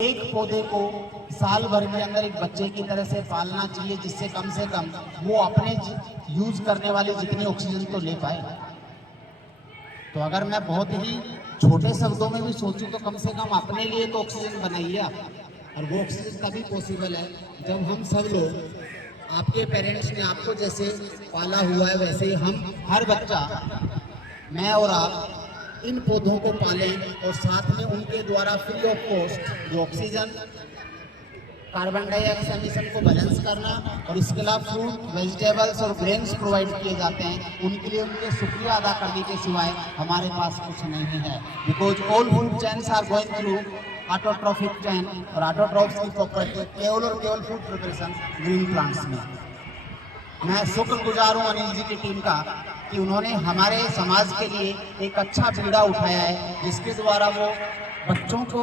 एक पौधे को साल भर के अंदर एक बच्चे की तरह से पालना चाहिए, जिससे कम से कम वो अपने यूज करने वाली जितनी ऑक्सीजन तो ले पाए। तो अगर मैं बहुत ही छोटे शब्दों में भी सोचूं तो कम से कम अपने लिए तो ऑक्सीजन बनाइए आप। और वो ऑक्सीजन तभी पॉसिबल है जब हम सब लोग, आपके पेरेंट्स ने आपको जैसे पाला हुआ है वैसे ही हम हर बच्चा, मैं और आप इन पौधों को पालें और साथ में उनके द्वारा फ्री ऑफ कॉस्ट जो ऑक्सीजन, कार्बन डाइऑक्साइड एमिशन को बैलेंस करना और इसके अलावा फ्रूट, वेजिटेबल्स और ग्रेन्स प्रोवाइड किए जाते हैं, उनके लिए उनके शुक्रिया अदा करने के सिवाय हमारे पास कुछ नहीं है। Because all food chains are going through autotrophic chain, और ऑटोट्रॉफ्स की प्रॉपर्टी केवल और केवल फूड प्रिपरेशन ग्रीन प्लांट्स में। मैं शुक्रगुजार हूँ अनिल जी की टीम का कि उन्होंने हमारे समाज के लिए एक अच्छा बीड़ा उठाया है, जिसके द्वारा वो बच्चों को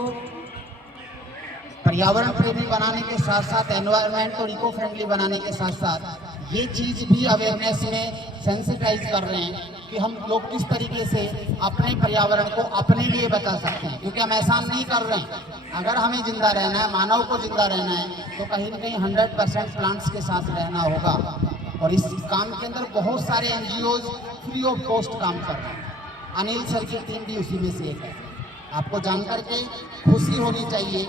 पर्यावरण प्रेमी बनाने के साथ साथ एनवायरनमेंट और इको फ्रेंडली बनाने के साथ साथ ये चीज भी अवेयरनेस में सेंसिटाइज कर रहे हैं कि हम लोग किस तरीके से अपने पर्यावरण को अपने लिए बचा सकते हैं। क्योंकि हम एहसान नहीं कर रहे हैं, अगर हमें जिंदा रहना है, मानव को जिंदा रहना है, तो कहीं न कहीं 100% प्लांट्स के साथ रहना होगा। और इस काम के अंदर बहुत सारे एनजीओज फ्री ऑफ कॉस्ट काम कर रहे हैं। अनिल सर की टीम भी उसी में से एक है। आपको जानकर के खुशी होनी चाहिए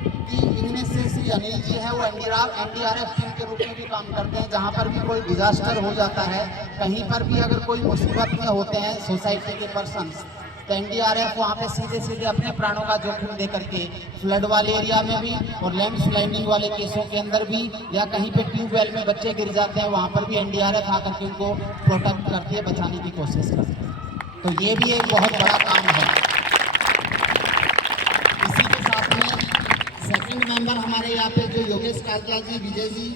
कि इनमें से श्री अनिल जी है, वो एनडीआरएफ टीम के रूप में भी काम करते हैं। जहां पर भी कोई डिजास्टर हो जाता है, कहीं पर भी अगर कोई मुसीबत में होते हैं सोसाइटी के पर्सन्स, तो एनडीआरएफ वहाँ पे सीधे सीधे अपने प्राणों का जोखिम दे करके फ्लड वाले एरिया में भी और लैंड स्लाइडिंग वाले केसों के अंदर भी, या कहीं पे ट्यूबवेल में बच्चे गिर जाते हैं, वहाँ पर भी एनडीआरएफ आकर के उनको प्रोटेक्ट करती है, बचाने की कोशिश करती है। तो ये भी एक बहुत बड़ा काम है। इसी के साथ में सेकंड मेंबर हमारे यहाँ पे जो योगेश कालिया जी, विजय जी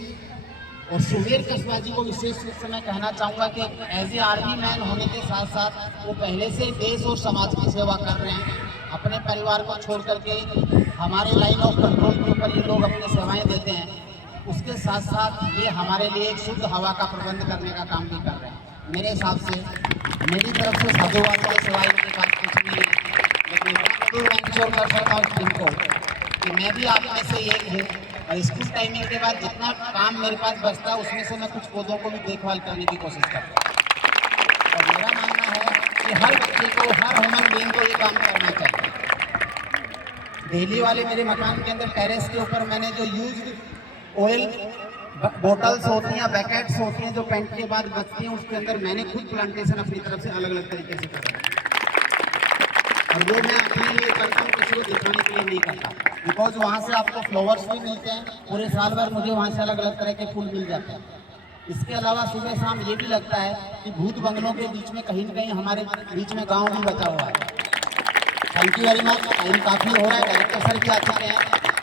और सुमेर कस्बा जी को विशेष रूप से मैं कहना चाहूँगा कि एज ए आर्मी मैन होने के साथ साथ वो पहले से देश और समाज की सेवा कर रहे हैं। अपने परिवार को छोड़ करके हमारे लाइन ऑफ कंट्रोल के ऊपर ये लोग अपनी सेवाएं देते हैं। उसके साथ साथ ये हमारे लिए एक शुद्ध हवा का प्रबंध करने का काम भी कर रहे हैं। मेरे हिसाब से मेरी तरफ से साधुवाद के सिवाय इनके पास कुछ नहीं है, लेकिन मैं जरूर इंश्योर कर सकता हूँ टीम को कि मैं भी आप में से एक हूँ, और स्कूल टाइमिंग के बाद जितना काम मेरे पास बचता है उसमें से मैं कुछ पौधों को भी देखभाल करने की कोशिश करता हूँ। और मेरा मानना है कि हर बच्चे को, हर ह्यूमन बीइंग को ये काम करना चाहिए। दिल्ली वाले मेरे मकान के अंदर टेरेस के ऊपर मैंने जो यूज्ड ऑयल बोटल्स होती हैं, पैकेट्स होती हैं जो पेंट के बाद बचती हैं, उसके अंदर मैंने खुद प्लांटेशन अपनी तरफ से अलग अलग तरीके से कर रहा है। और वो मैं अपने लिए करता हूँ, किसी को दिखाने के लिए नहीं करता। बिकॉज वहाँ से आपको फ्लावर्स भी मिलते हैं, पूरे साल भर मुझे वहाँ से अलग अलग तरह के फूल मिल जाते हैं। इसके अलावा सुबह शाम ये भी लगता है कि भूत बंगलों के बीच में कहीं न कहीं हमारे बीच में गाँव भी बचा हुआ है। Thank you very much. Time काफ़ी हो रहा है, डायरेक्टर सर भी आ चुके हैं,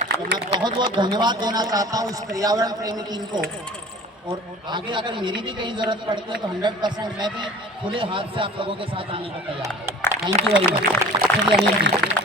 तो मैं बहुत बहुत धन्यवाद देना चाहता हूँ इस पर्यावरण प्रेमी टीम को। और आगे अगर मेरी भी कहीं ज़रूरत पड़ती है तो 100% मैं भी खुले हाथ से आप लोगों के साथ आने को तैयार हूँ। Thank you very much.